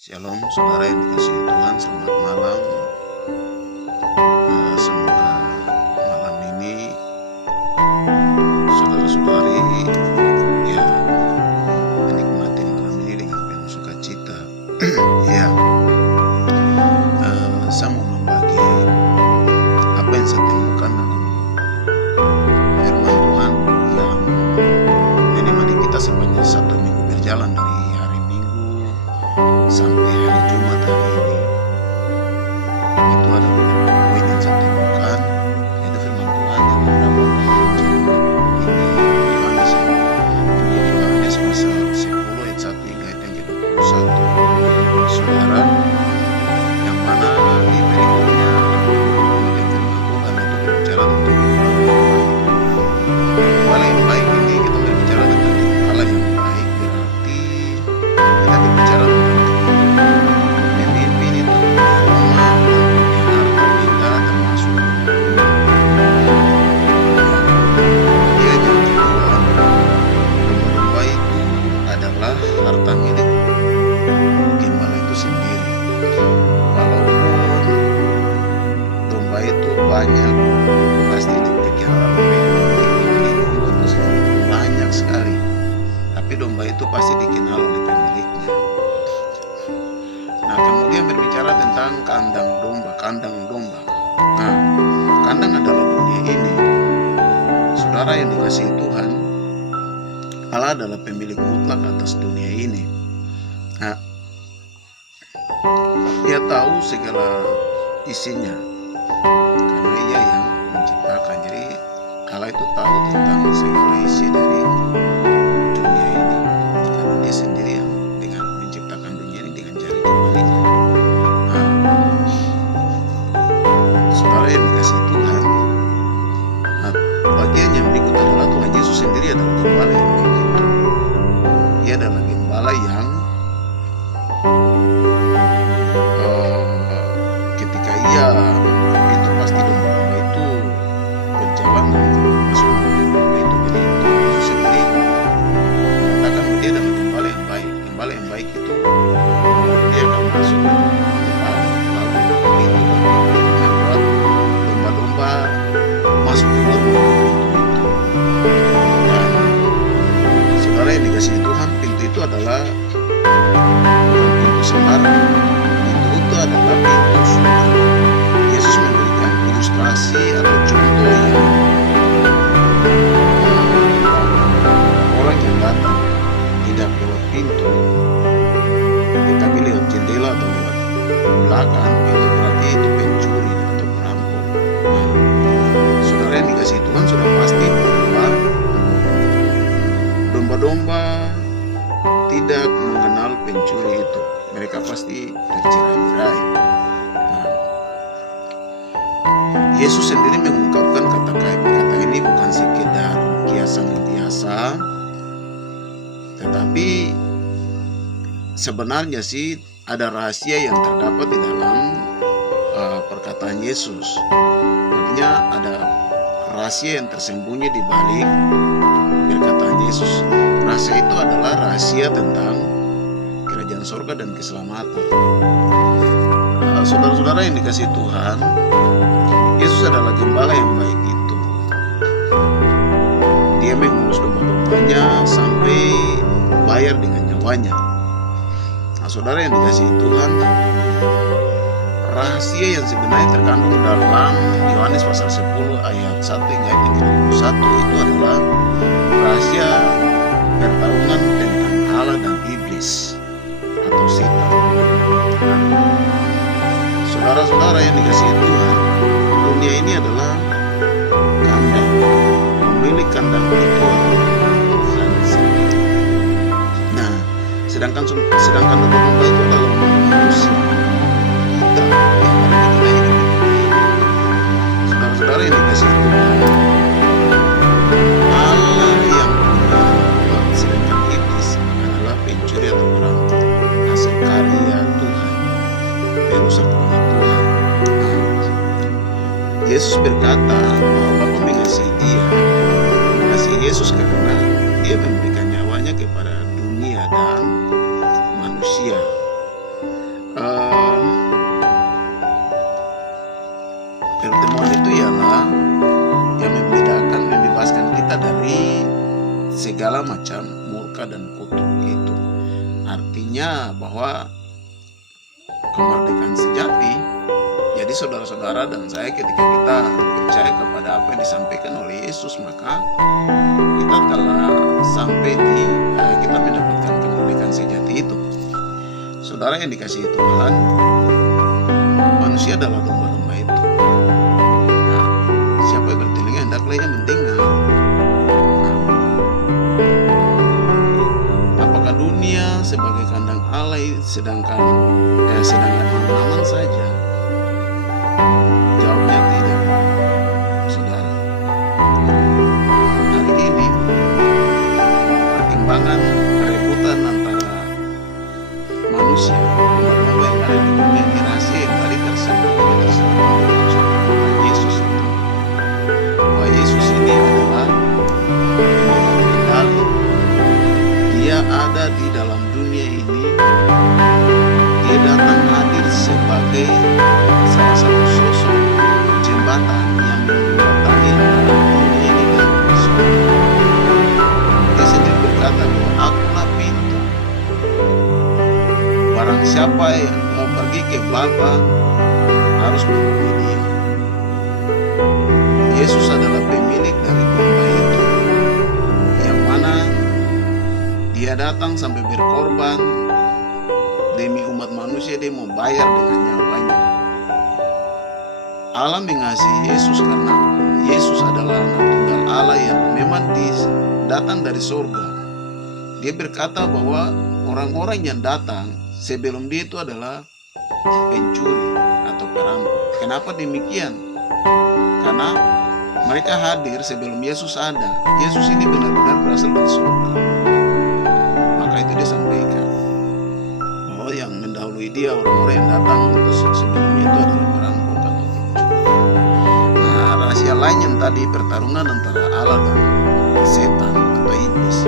Shalom saudara yang dikasihi Tuhan, selamat malam. Semoga malam ini saudara-saudari ya menikmati malam ini dengan penuh sukacita. Ya, saya mau membagi apa yang saya temukan dalam firman Tuhan yang menemani kita sepanjang satu minggu berjalan dari hari Minggu sampai hari Jumat hari ini. Itu ada beberapa poin yang saya temukan, yaitu firman Tuhan yang terdapat di Yohanes pasal 10 ayat 1 hingga ayat yang ke-21. Saudara, yang mana di berikutnya kemudian firman Tuhan itu berbicara tentang gembala yang baik. Ini kita berbicara tentang gembala yang baik, berarti kita berbicara tentang pemimpin itu rumah yang punya harta benda termasuk dia yang kedua, domba-domba itu adalah harta milik gembala itu sendiri. Walaupun domba itu banyak, pasti dipelihara oleh pemilik atau sekitar banyak sekali, tapi domba itu pasti dikenal oleh pemiliknya. Nah, kemudian berbicara tentang kandang domba. Nah, kandang adalah dunia ini. Saudara yang dikasihi Tuhan, Allah adalah pemilik mutlak atas dunia ini. Nah, Dia tahu segala isinya karena Ia yang menciptakan. Jadi Allah itu tahu tentang segala isi dari dunia ini karena Dia sendiri yang dengan menciptakan dunia ini dengan jari jemarinya. Saudara yang dikasihi Tuhan, bagian yang berikut adalah Tuhan Yesus sendiri adalah gembala yang begitu. Ia adalah gembala yang ketika Ia itu pasti domba-domba itu berjalan dan masuk domba itu. Jadi Tuhan Yesus sendiri mengatakan bahwa Dia adalah gembala yang baik. Gembala yang baik itu Dia akan masuk ke depan lalu itu membuat domba-domba masuk ke dalam pintu itu. Dan saudara yang dikasihi Tuhan, pintu itu adalah bukan pintu sembarang. Pintu itu adalah pintu surga. Yesus memberikan ilustrasi atau contoh yang orang yang datang tidak lewat pintu tetapi lewat jendela atau lewat belakang, itu berarti itu pencuri atau perampok. Saudara yang dikasihi Tuhan, sudah pasti bahwa domba-domba tidak mengenal pencuri itu. Mereka pasti tercerai-berai. Yesus sendiri mengungkapkan kata ini bukan sekedar kiasan biasa, tetapi sebenarnya sih ada rahasia yang terdapat di dalam perkataan Yesus. Artinya ada rahasia yang tersembunyi di balik perkataan Yesus. Rahasia itu adalah rahasia tentang kerajaan surga dan keselamatan. Saudara-saudara yang dikasihi Tuhan, Yesus adalah gembala yang baik itu. Dia mengurus domba-dombanya sampai bayar dengan nyawanya. Nah, saudara yang dikasihi Tuhan, rahasia yang sebenarnya terkandung dalam Yohanes pasal 10 ayat 1 hingga ayat yang ke-21 itu adalah rahasia pertarungan tentang Allah dan iblis atau setan. Saudara-saudara yang dikasihi Tuhan, dunia ini adalah kandang. Pemilik kandang itu adalah Tuhan sendiri. Nah, sedangkan domba-domba itu adalah manusia. Kita yang mana kita hidup di dunia ini. Saudara-saudara yang dikasihi Tuhan, Allah yang punya umat, sedangkan iblis adalah pencuri atau perampok, hasil karya Tuhan, perusak umat Tuhan. Yesus berkata bahwa Bapa mengasihi dia, mengasihi Yesus karena Dia memberikan nyawanya kepada dunia dan manusia. segala macam murka dan kutuk itu. Artinya bahwa kemerdekaan sejati, jadi saudara-saudara dan saya, ketika kita percaya kepada apa yang disampaikan oleh Yesus, maka kita telah sampai di kita mendapatkan kemerdekaan sejati itu. Saudara yang dikasihi Tuhan, manusia adalah domba-domba itu. Nah, siapa yang bertelinga hendaklah ia mendengar. Apakah dunia sebagai kandang Allah sedangkan aman-aman saja? Jawabnya tidak, saudara. Hari ini perkembangan perebutan antara manusia domba-domba yang ada di dunia ini, rahasia yang tadi tersebut oleh Yesus itu, bahwa Yesus ini adalah kendali. Dia ada di dalam dunia ini. Dia datang hadir sebagai salah satu sosok jembatan yang menjembatani antara dunia ini dan surga. Dia sendiri berkata bahwa akulah pintu. Barang siapa yang mau pergi ke Bapa harus melalui Dia. Yesus adalah pemilik dari domba itu, yang mana Dia datang sampai berkorban demi umat manusia. Dia mau bayar dengan nyawanya. Allah mengasihi Yesus karena Yesus adalah anak tunggal Allah yang memang datang dari surga. Dia berkata bahwa orang-orang yang datang sebelum dia itu adalah pencuri atau perampok. Kenapa demikian? Karena mereka hadir sebelum Yesus ada. Yesus ini benar-benar berasal dari surga. Maka itu dia sampaikan bahwa yang mendahului dia, orang-orang yang datang itu sebelumnya itu adalah perampok atau pencuri. Nah, rahasia lain yang tadi pertarungan antara Allah dan setan atau iblis.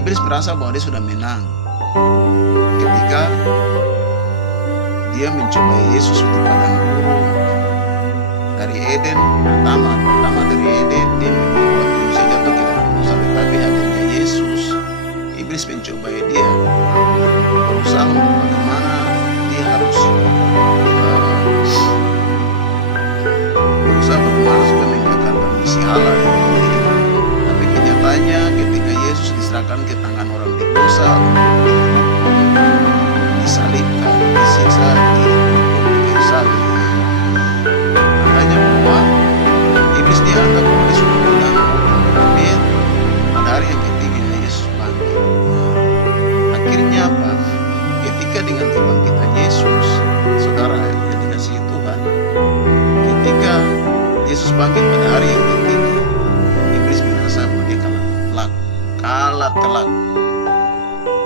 Iblis merasa bahwa dia sudah menang ketika dia mencobai Yesus di padang gurun dari Eden. Pertama dari Eden dia membuat manusia jatuh ke dalam dosa, tetapi akhirnya Yesus, iblis mencobai dia, berusaha untuk bagaimana dia harus supaya menggagalkan misi Allah. Tapi kenyataannya ketika Yesus diserahkan ke tangan orang berdosa, disalibkan, disiksa, dihukum di kayu salib, tandanya bahwa iblis dia anggap bahwa dia sudah menang. Tapi pada hari yang ketiga Yesus bangkit. Akhirnya apa? Ketika dengan kebangkitan Yesus, saudara yang dikasihi Tuhan, ketika Yesus bangkit pada hari yang ketiga, iblis merasa bahwa dia kalah telak.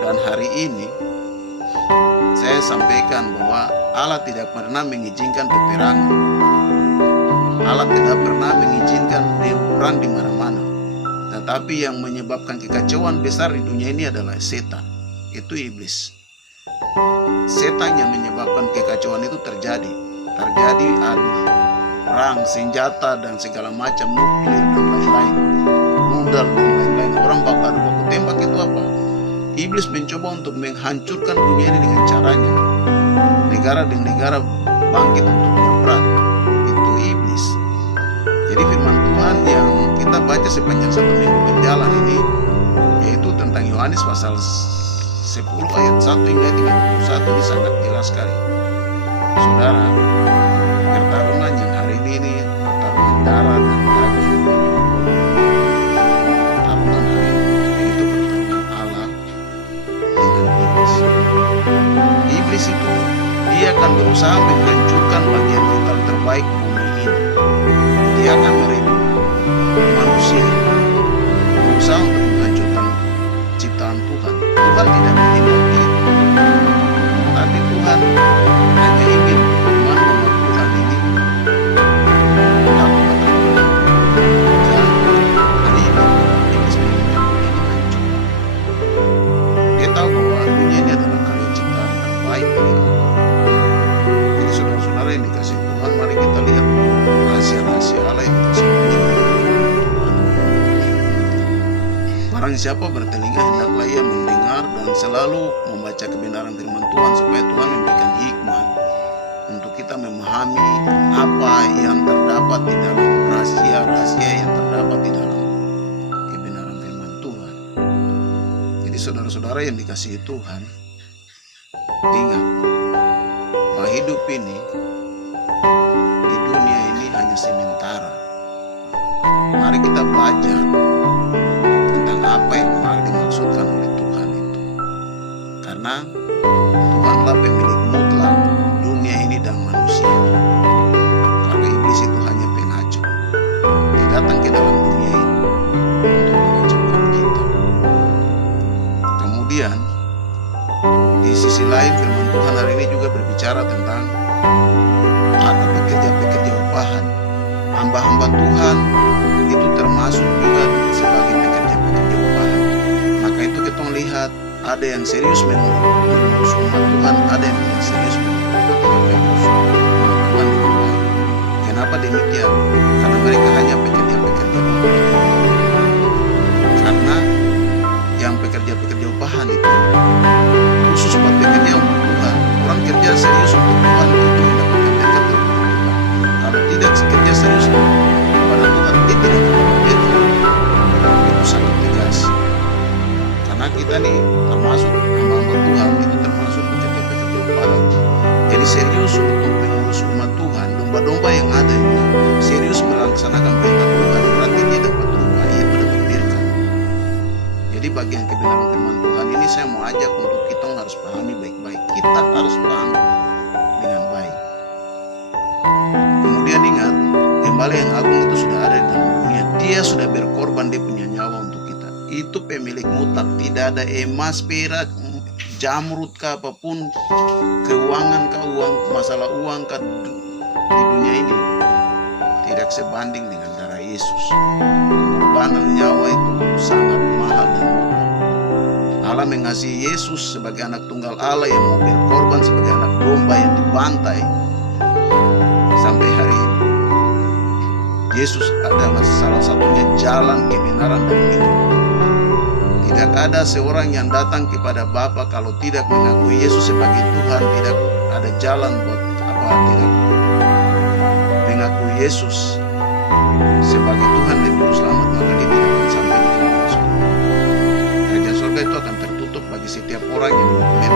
Dan hari ini saya sampaikan bahwa Allah tidak pernah mengizinkan peperangan. Allah tidak pernah mengizinkan perang di mana-mana. Tetapi yang menyebabkan kekacauan besar di dunia ini adalah setan. Itu iblis. Setan yang menyebabkan kekacauan itu terjadi adu perang, senjata dan segala macam, nuklir dan lain-lain, rudal dan lain-lain. Orang baku tembak itu apa? Iblis mencoba untuk menghancurkan dunia ini dengan caranya. Negara dengan negara bangkit untuk berperang. Itu iblis. Jadi firman Tuhan yang kita baca sepanjang 1 minggu berjalan ini, yaitu tentang Yohanes pasal 10 ayat 1 hingga 31, ini sangat jelas sekali. Saudara, pertarungan yang hari ini pertarungan darah dan daging. Pertarungan hari ini yaitu pertarungan Allah dengan iblis. Iblis itu dia akan berusaha menghancurkan bagian vital terbaik bumi ini. Dia akan merebut manusia, berusaha untuk menghancurkan ciptaan Tuhan. Tuhan tidak menghendaki itu, tapi Tuhan hanya ingin bagaimana umat Tuhan ini melakukan dan hari ini iblis menginginkan dunia ini hancur. Dia tahu bahwa dunia ini adalah karya ciptaan terbaik dari Allah. Jadi saudara-saudara yang dikasihi Tuhan, mari kita lihat rahasia-rahasia Allah yang tersembunyi dalam firman Tuhan. siapa bertelinga hendaklah ia mendengar dan selalu membaca kebenaran firman Tuhan, supaya Tuhan memberikan hikmat untuk kita memahami apa yang terdapat di dalam rahasia-rahasia yang terdapat di dalam kebenaran firman Tuhan. Jadi saudara-saudara yang dikasihi Tuhan, ingat bahwa hidup ini di dunia ini hanya sementara. Mari kita belajar tentang apa yang dimaksudkan oleh Tuhan itu. Karena Tuhanlah pemilik mutlak dunia ini dan manusia. Karena iblis itu hanya pengacau. Dia datang ke dalam dunia ini untuk mengacaukan kita. Kemudian di sisi lain firman Tuhan hari ini juga berbicara tentang ada pekerja-pekerja upahan. Hamba-hamba Tuhan itu termasuk juga sebagai pekerja-pekerja upahan. Maka itu kita lihat ada yang serius mengurus umat Tuhan, ada yang tidak serius mengurus umat Tuhan dengan baik. Kenapa demikian? Karena mereka hanya pekerja-pekerja upahan. Karena yang pekerja-pekerja upahan itu khusus buat pekerja untuk Tuhan. Orang kerja serius untuk Tuhan itu mendapatkan berkat dari Tuhan. Kalau tidak kerja serius kepada Tuhan, dia tidak mendapat berkat. Itu sangat tegas. Karena kita nih termasuk hamba-hamba Tuhan, itu termasuk pekerja-pekerja upahan. Jadi serius untuk mengurus umat Tuhan, domba-domba yang ada itu serius melaksanakan perintah Tuhan, berarti dia dapat upah, itu dapat berkat. Jadi bagian kebenaran firman Tuhan ini saya mau ajak untuk kita harus pahami baik-baik. Kita harus pahami dengan baik. Kemudian ingat, gembala yang agung itu sudah ada di dalam dunia. Dia sudah berkorban, dia punya nyawa untuk kita. Itu pemilik mutlak, tidak ada emas, perak, jamrud kah apapun, keuangan kah, masalah uang kah di dunia ini tidak sebanding dengan darah Yesus. Pengorbanan nyawa itu sangat mahal dan mutlak. Allah mengasihi Yesus sebagai anak tunggal Allah yang mau berkorban sebagai anak domba yang dibantai sampai hari ini. Yesus adalah salah satunya jalan, kebenaran, dan hidup. Tidak ada seorang yang datang kepada Bapa kalau tidak mengakui Yesus sebagai Tuhan. Tidak ada jalan buat tidak mengakui Yesus sebagai Tuhan dan Juru Selamat, maka dia tidak akan sampai di kerajaan surga. Kerajaan surga itu akan tertutup bagi setiap orang yang